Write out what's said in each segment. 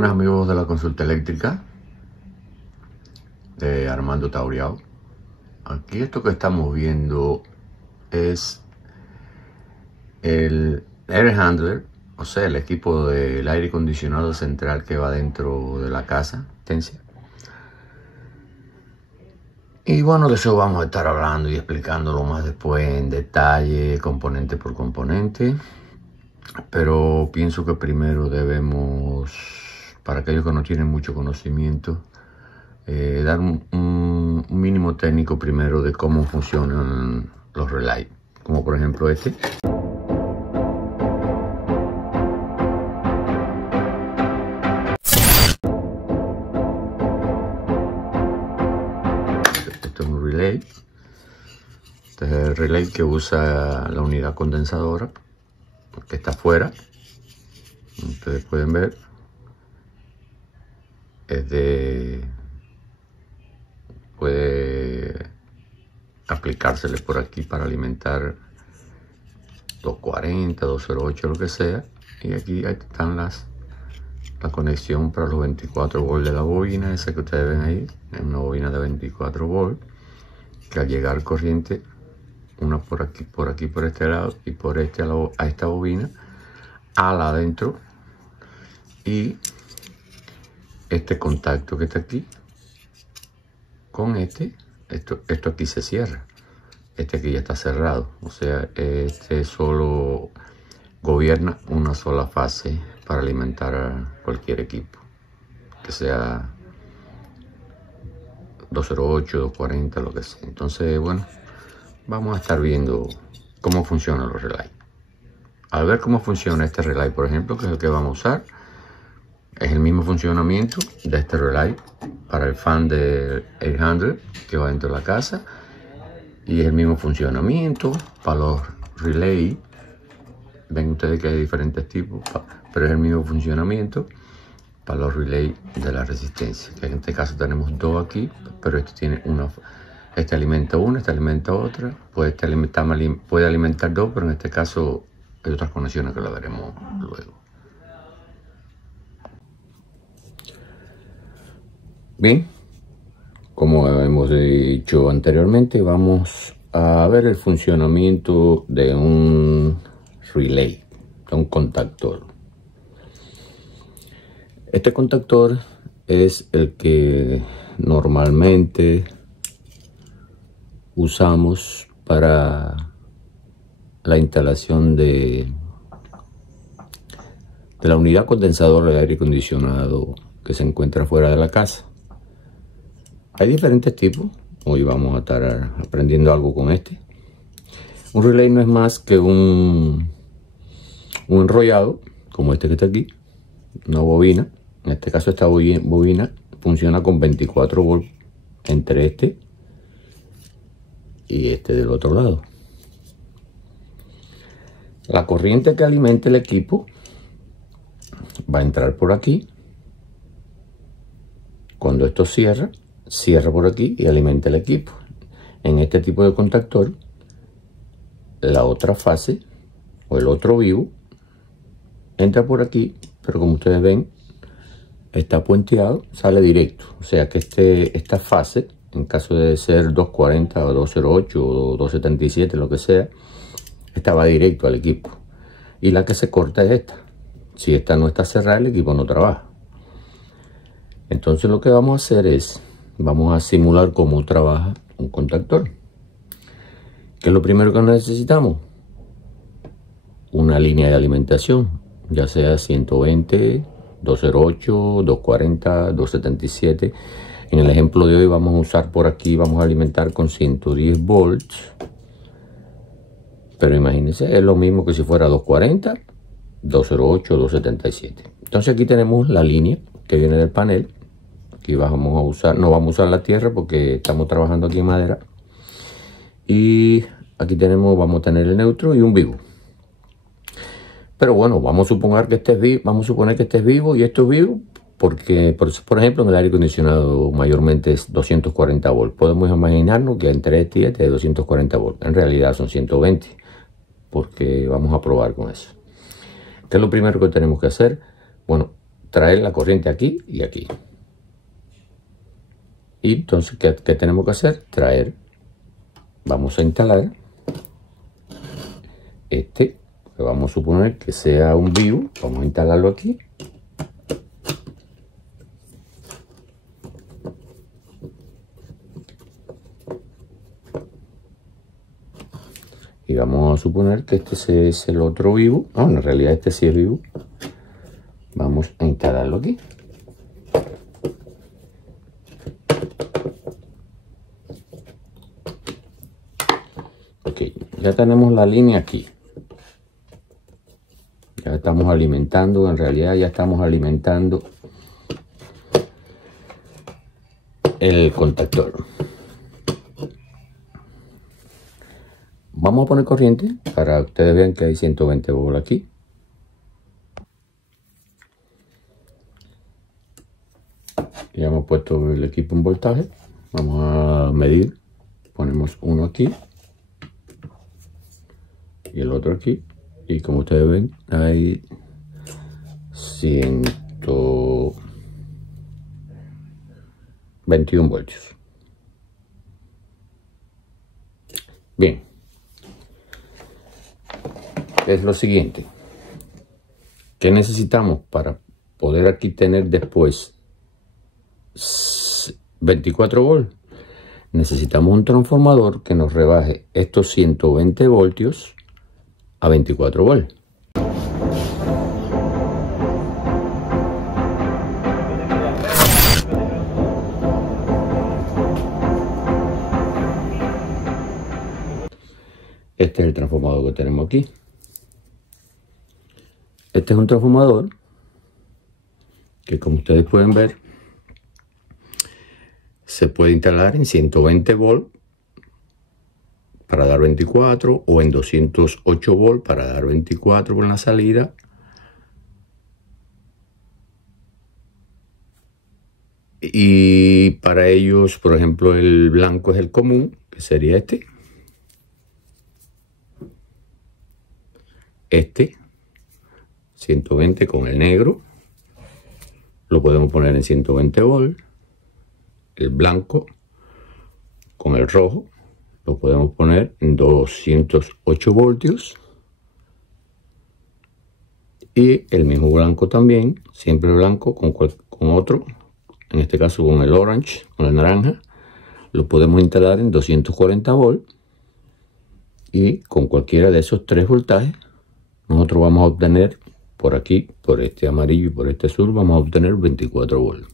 Buenas amigos de la consulta eléctrica de Armando Tauriao. Aquí esto que estamos viendo es el air handler, o sea, el equipo del aire acondicionado central que va dentro de la casa. Y bueno, de eso vamos a estar hablando y explicándolo más después en detalle, componente por componente. Pero pienso que primero debemos, para aquellos que no tienen mucho conocimiento, dar un mínimo técnico primero de cómo funcionan los relays, como por ejemplo este. Esto es un relay. Este es el relay que usa la unidad condensadora, que está afuera. Ustedes pueden ver, puede aplicársele por aquí para alimentar 240, 208, lo que sea. Y aquí están la conexión para los 24 volts de la bobina, esa que ustedes ven ahí. Es una bobina de 24 volts que al llegar corriente, una por aquí por este lado y por este a esta bobina, ala adentro, y este contacto que está aquí con esto aquí se cierra. Este aquí ya está cerrado, o sea, este solo gobierna una sola fase para alimentar a cualquier equipo, que sea 208, 240, lo que sea. Entonces, bueno, vamos a estar viendo cómo funcionan los relays. Al ver cómo funciona este relay, por ejemplo, que es el que vamos a usar, es el mismo funcionamiento de este relay para el fan del air handler que va dentro de la casa, y es el mismo funcionamiento para los relays. Ven ustedes que hay diferentes tipos, pero es el mismo funcionamiento para los relays de la resistencia, que en este caso tenemos dos aquí, pero este tiene este alimenta una, este alimenta otra, puede alimentar dos, pero en este caso hay otras conexiones que lo veremos luego. Bien, como hemos dicho anteriormente, vamos a ver el funcionamiento de un relay, de un contactor. Este contactor es el que normalmente usamos para la instalación de la unidad condensadora de aire acondicionado que se encuentra fuera de la casa. Hay diferentes tipos. Hoy vamos a estar aprendiendo algo con este. Un relay no es más que un enrollado, como este que está aquí, una bobina. En este caso esta bobina funciona con 24 volts entre este y este del otro lado. La corriente que alimenta el equipo va a entrar por aquí. Cuando esto cierra por aquí y alimenta el equipo. En este tipo de contactor, la otra fase o el otro vivo entra por aquí, pero como ustedes ven, está puenteado, sale directo. O sea que esta fase, en caso de ser 240 o 208 o 277, lo que sea, esta va directo al equipo. Y la que se corta es esta. Si esta no está cerrada, el equipo no trabaja. Entonces lo que vamos a hacer es, vamos a simular cómo trabaja un contactor. ¿Qué es lo primero que necesitamos? Una línea de alimentación, ya sea 120, 208, 240, 277. En el ejemplo de hoy vamos a usar por aquí, vamos a alimentar con 110 volts. Pero imagínense, es lo mismo que si fuera 240, 208, 277. Entonces aquí tenemos la línea que viene del panel. Aquí vamos a usar, no vamos a usar la tierra porque estamos trabajando aquí en madera. Y aquí vamos a tener el neutro y un vivo. Pero bueno, vamos a suponer que este es vivo y esto es vivo, porque por ejemplo en el aire acondicionado mayormente es 240 volts. Podemos imaginarnos que entre este y este es 240 volts. En realidad son 120, porque vamos a probar con eso. ¿Qué es lo primero que tenemos que hacer? Bueno, traer la corriente aquí y aquí. Y entonces, ¿qué tenemos que hacer? Vamos a instalar que vamos a suponer que sea un vivo. Vamos a instalarlo aquí. Y vamos a suponer que este es el otro vivo. No, en realidad este sí es vivo. Vamos a instalarlo aquí. Ok, ya tenemos la línea aquí. Ya estamos alimentando, en realidad ya estamos alimentando el contactor. Vamos a poner corriente para que ustedes vean que hay 120 volts aquí. Ya hemos puesto el equipo en voltaje. Vamos a medir. Ponemos uno aquí y el otro aquí. Y como ustedes ven, hay 121 voltios. Bien. Es lo siguiente. ¿Qué necesitamos para poder aquí tener después 24 volts? Necesitamos un transformador que nos rebaje estos 120 voltios a 24 volts. Este es el transformador que tenemos aquí. Este es un transformador que, como ustedes pueden ver, se puede instalar en 120 volts para dar 24 o en 208 volts para dar 24 con la salida. Y para ellos, por ejemplo, el blanco es el común, que sería este. 120 con el negro. Lo podemos poner en 120 volts. El blanco con el rojo lo podemos poner en 208 voltios. Y el mismo blanco también, siempre blanco con otro, en este caso con el orange, con el naranja, lo podemos instalar en 240 volts. Y con cualquiera de esos tres voltajes, nosotros vamos a obtener por aquí, por este amarillo y por este azul, vamos a obtener 24 volts.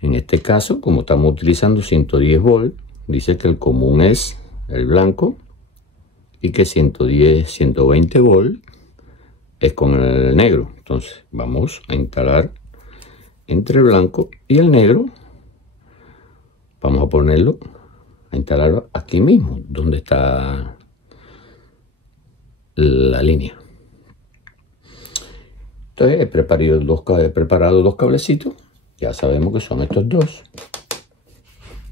En este caso, como estamos utilizando 110 volts, dice que el común es el blanco y que 120 volts es con el negro. Entonces vamos a instalar entre el blanco y el negro. Vamos a ponerlo, a instalarlo aquí mismo, donde está la línea. Entonces he preparado dos cablecitos. Ya sabemos que son estos dos,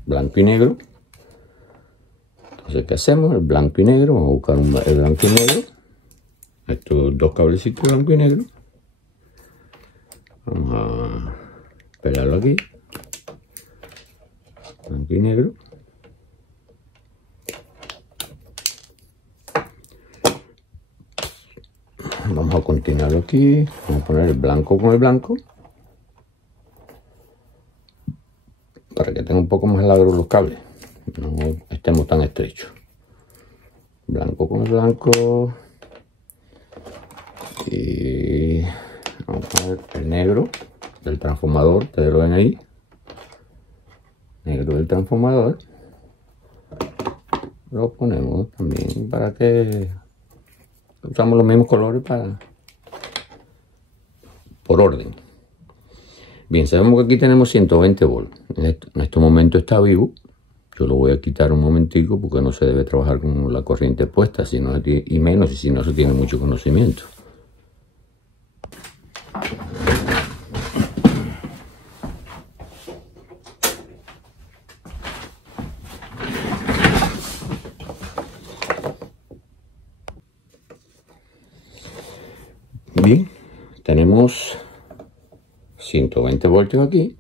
blanco y negro. Entonces, ¿qué hacemos? El blanco y negro, vamos a buscar el blanco y negro. Estos dos cablecitos blanco y negro. Vamos a pegarlo aquí. Blanco y negro. Vamos a continuarlo aquí. Vamos a poner el blanco con el blanco, para que tenga un poco más largos los cables, no estemos tan estrechos. Blanco con el blanco. Y vamos a poner el negro del transformador, ustedes lo ven ahí. Negro del transformador. Lo ponemos también para que usamos los mismos colores por orden. Bien, sabemos que aquí tenemos 120 volts. En este momento está vivo. Yo lo voy a quitar un momentico porque no se debe trabajar con la corriente puesta, y menos si no se tiene mucho conocimiento. Bien, tenemos 120 voltios aquí,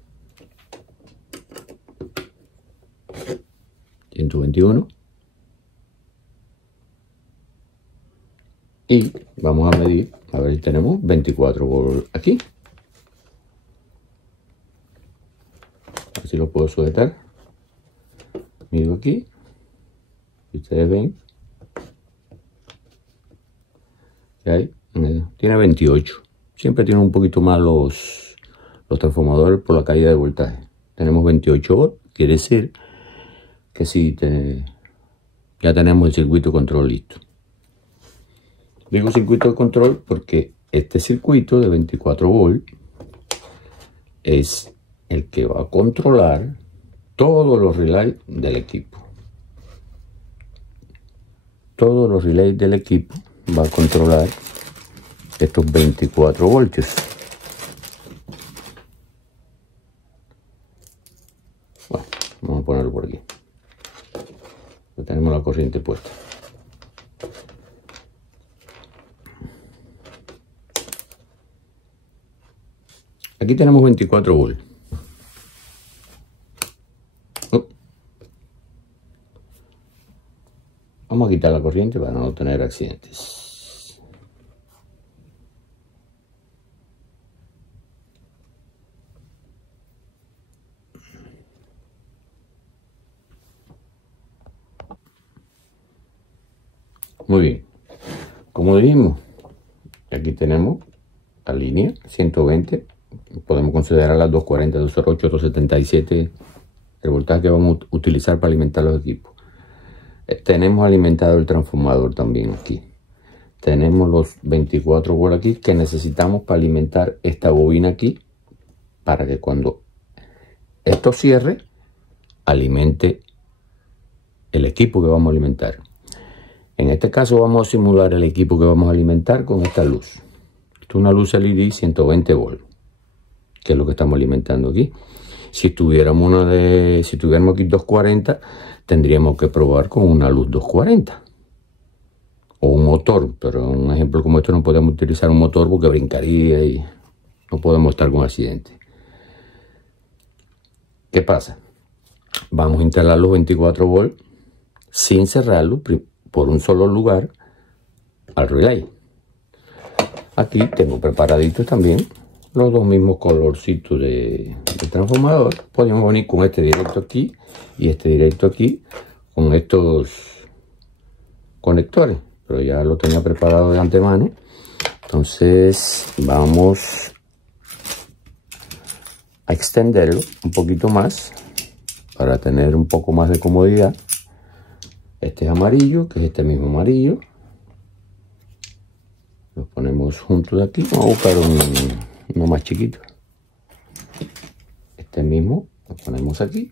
121, y vamos a medir, a ver si tenemos 24 voltios aquí. A ver si lo puedo sujetar. Mido aquí, y ustedes ven que hay, tiene 28. Siempre tiene un poquito más los transformadores por la caída de voltaje. Tenemos 28 volts, quiere decir que sí, ya tenemos el circuito de control listo. Digo circuito de control porque este circuito de 24 volts es el que va a controlar todos los relays del equipo. Todos los relays del equipo va a controlar estos 24 voltios. Bueno, vamos a ponerlo por aquí. Ya tenemos la corriente puesta. Aquí tenemos 24 volts. Vamos a quitar la corriente para no tener accidentes. Muy bien. Como dijimos, aquí tenemos la línea 120. Podemos considerar las 240, 208, 277 el voltaje que vamos a utilizar para alimentar los equipos. Tenemos alimentado el transformador también aquí. Tenemos los 24 volts aquí que necesitamos para alimentar esta bobina aquí, para que cuando esto cierre, alimente el equipo que vamos a alimentar. En este caso vamos a simular el equipo que vamos a alimentar con esta luz. Esto es una luz LED 120 volts, que es lo que estamos alimentando aquí. Si tuviéramos aquí 240, tendríamos que probar con una luz 240 o un motor, pero en un ejemplo como esto no podemos utilizar un motor porque brincaría y no podemos estar con accidentes. ¿Qué pasa? Vamos a instalar los 24 volts sin cerrarlo por un solo lugar al relay. Aquí tengo preparaditos también los dos mismos colorcitos de transformador. Podemos venir con este directo aquí y este directo aquí con estos conectores, pero ya lo tenía preparado de antemano. Entonces vamos a extenderlo un poquito más para tener un poco más de comodidad. Este es amarillo, que es este mismo amarillo. Lo ponemos juntos de aquí. Vamos a buscar uno más chiquito. Este mismo lo ponemos aquí.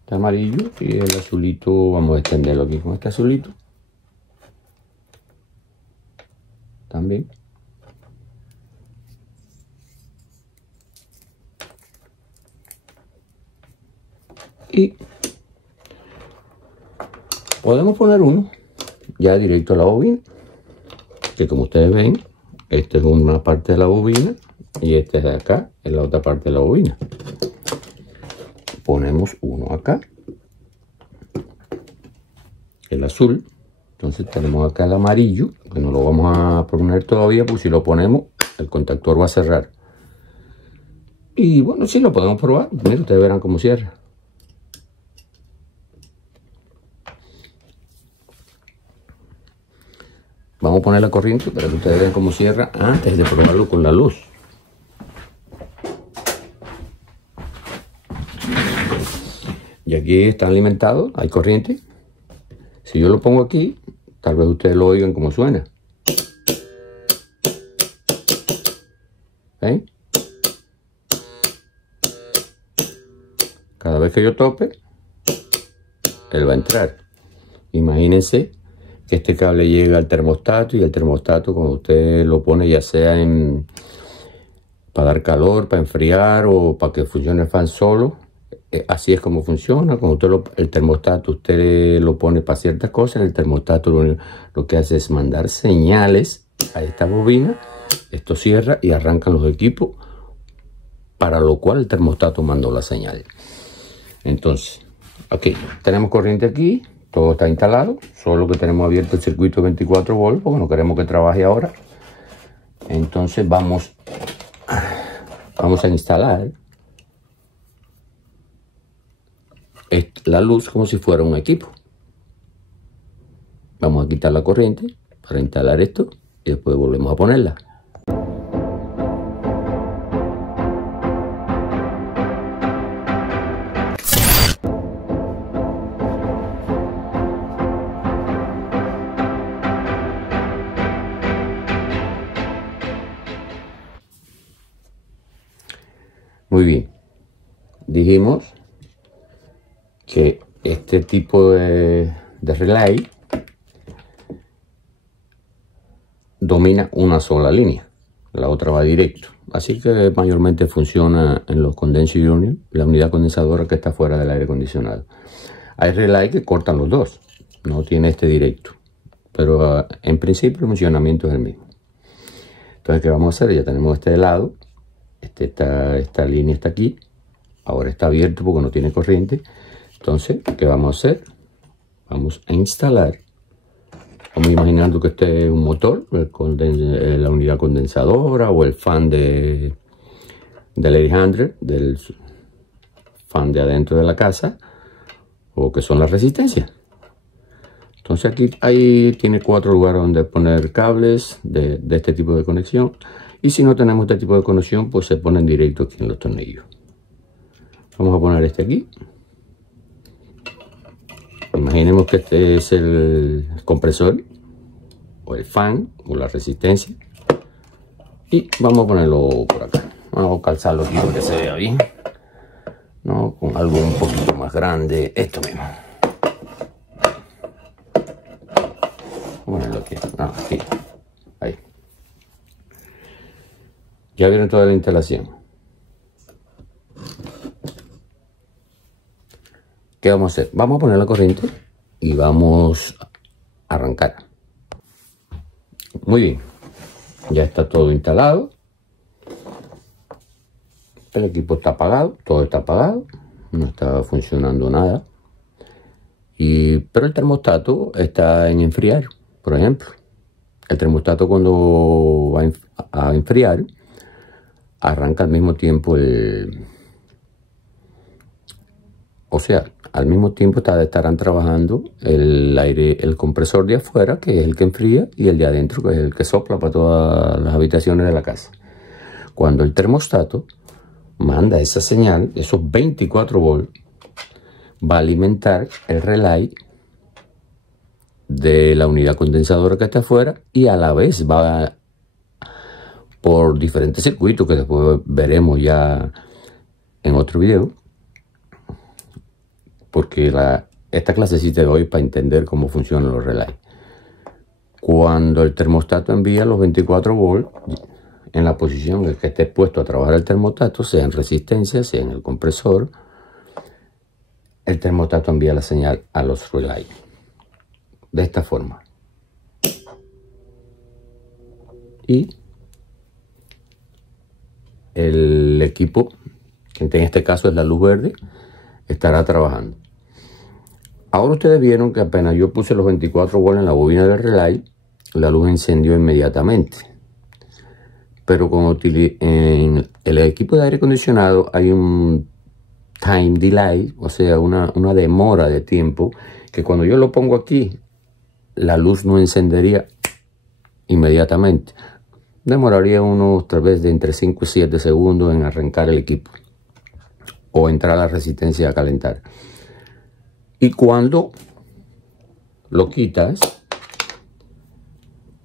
Este amarillo y el azulito vamos a extenderlo aquí con este azulito. También. Y podemos poner uno ya directo a la bobina, que como ustedes ven, esta es una parte de la bobina y este de acá es la otra parte de la bobina. Ponemos uno acá, el azul. Entonces tenemos acá el amarillo, que no lo vamos a poner todavía, porque si lo ponemos el contactor va a cerrar. Y bueno, sí lo podemos probar. Miren, ustedes verán cómo cierra. Vamos a poner la corriente para que ustedes vean cómo cierra antes de probarlo con la luz. Y aquí está alimentado, hay corriente. Si yo lo pongo aquí, tal vez ustedes lo oigan como suena. ¿Ven? Cada vez que yo tope, él va a entrar. Imagínense que este cable llega al termostato y el termostato cuando usted lo pone ya sea para dar calor, para enfriar o para que funcione el fan solo, así es como funciona. Cuando usted el termostato usted lo pone para ciertas cosas, el termostato lo que hace es mandar señales a esta bobina Esto cierra y arrancan los equipos, para lo cual el termostato mandó la señal. Entonces, ok, tenemos corriente aquí, todo está instalado, solo que tenemos abierto el circuito 24 volts porque no queremos que trabaje ahora. Entonces vamos a instalar la luz como si fuera un equipo. Vamos a quitar la corriente para instalar esto y después volvemos a ponerla. Muy bien, dijimos que este tipo de relay domina una sola línea, la otra va directo, así que mayormente funciona en los condensing units, la unidad condensadora que está fuera del aire acondicionado. Hay relay que cortan los dos, no tiene este directo, pero en principio el funcionamiento es el mismo. Entonces, ¿qué vamos a hacer? Ya tenemos este de lado. Esta línea está aquí, ahora está abierto porque no tiene corriente. Entonces, ¿qué vamos a hacer? Vamos a instalar, vamos imaginando que este es un motor, la unidad condensadora o el fan del air handler, del fan de adentro de la casa, o que son las resistencias. Entonces ahí tiene 4 lugares donde poner cables de este tipo de conexión. Y si no tenemos este tipo de conexión, pues se ponen directo aquí en los tornillos. Vamos a poner este aquí. Imaginemos que este es el compresor, o el fan, o la resistencia. Y vamos a ponerlo por acá. Vamos a calzarlo aquí para que se vea bien. ¿No? Con algo un poquito más grande. Esto mismo. Vamos a ponerlo aquí. Aquí. Ahí. Ya vieron toda la instalación. ¿Qué vamos a hacer? Vamos a poner la corriente y vamos a arrancar. Muy bien. Ya está todo instalado. El equipo está apagado. Todo está apagado. No está funcionando nada. Pero el termostato está en enfriar, por ejemplo. El termostato cuando va a enfriar, arranca al mismo tiempo o sea, al mismo tiempo estarán trabajando el compresor de afuera, que es el que enfría, y el de adentro, que es el que sopla para todas las habitaciones de la casa. Cuando el termostato manda esa señal, esos 24 volts, va a alimentar el relay de la unidad condensadora que está afuera, y a la vez va por diferentes circuitos que después veremos ya en otro video, porque esta clase sí te doy para entender cómo funcionan los relays. Cuando el termostato envía los 24 volts en la posición en que esté puesto a trabajar el termostato, sea en resistencia, sea en el compresor, el termostato envía la señal a los relays de esta forma. Y el equipo, que en este caso es la luz verde, estará trabajando. Ahora ustedes vieron que apenas yo puse los 24 volts en la bobina del relay, la luz encendió inmediatamente. Pero en el equipo de aire acondicionado hay un time delay, o sea, una demora de tiempo, que cuando yo lo pongo aquí, la luz no encendería inmediatamente. Demoraría unos, tal vez, de entre 5 y 7 segundos en arrancar el equipo o entrar a la resistencia a calentar. Y cuando lo quitas,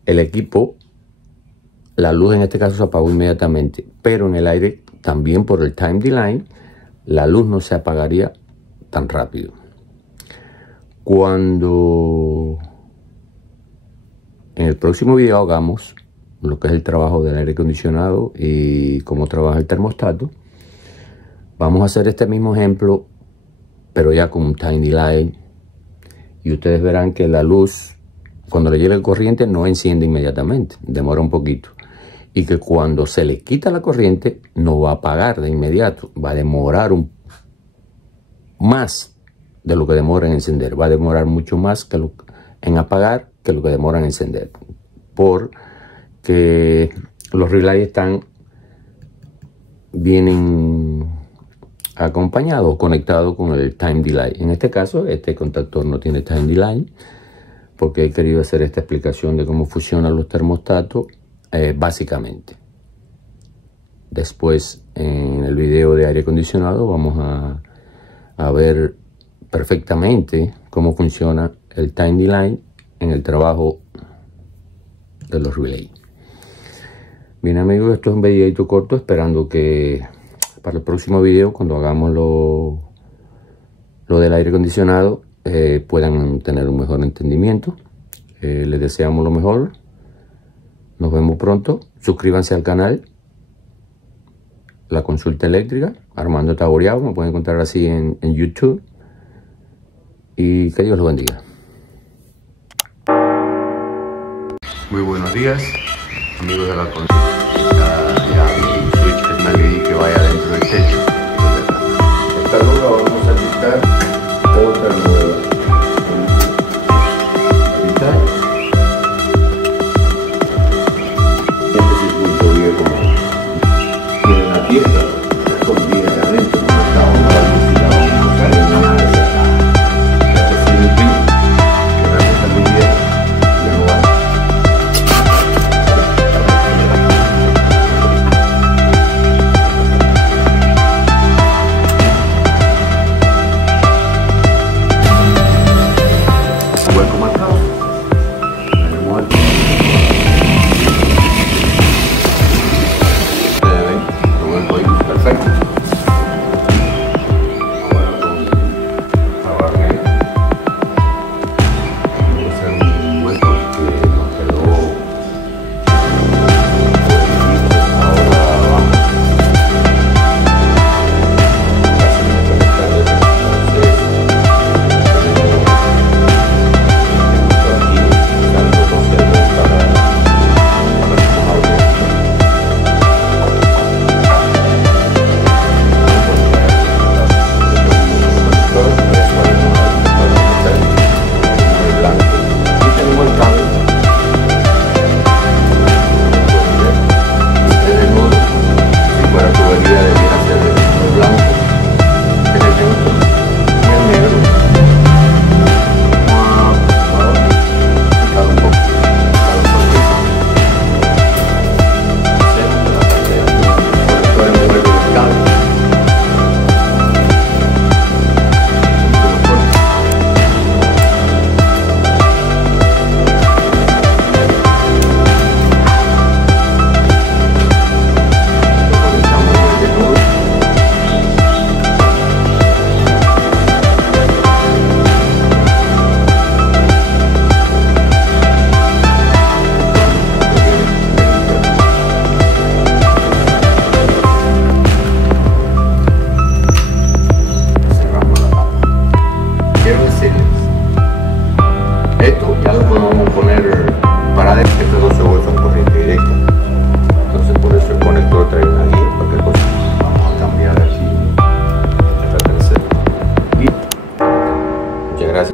el equipo, la luz en este caso se apagó inmediatamente, pero en el aire también, por el time delay, la luz no se apagaría tan rápido. Cuando en el próximo video hagamos lo que es el trabajo del aire acondicionado y cómo trabaja el termostato, vamos a hacer este mismo ejemplo, pero ya con un time delay, y ustedes verán que la luz, cuando le llegue el corriente, no enciende inmediatamente, demora un poquito. y que cuando se le quita la corriente no va a apagar de inmediato, va a demorar más de lo que demora en encender, va a demorar mucho más en apagar que lo que demora en encender, porque los relays vienen acompañados, conectados con el time delay. En este caso, este contactor no tiene time delay, porque he querido hacer esta explicación de cómo funcionan los termostatos básicamente. Después, en el video de aire acondicionado, vamos a ver perfectamente cómo funciona el time delay en el trabajo de los relays. Bien amigos, esto es un videito corto, esperando que para el próximo video, cuando hagamos lo del aire acondicionado, puedan tener un mejor entendimiento. Les deseamos lo mejor. Nos vemos pronto. Suscríbanse al canal La Consulta Eléctrica, Armando Taboreado. Me pueden encontrar así en YouTube. Y que Dios los bendiga. Muy buenos días, amigos de La Consulta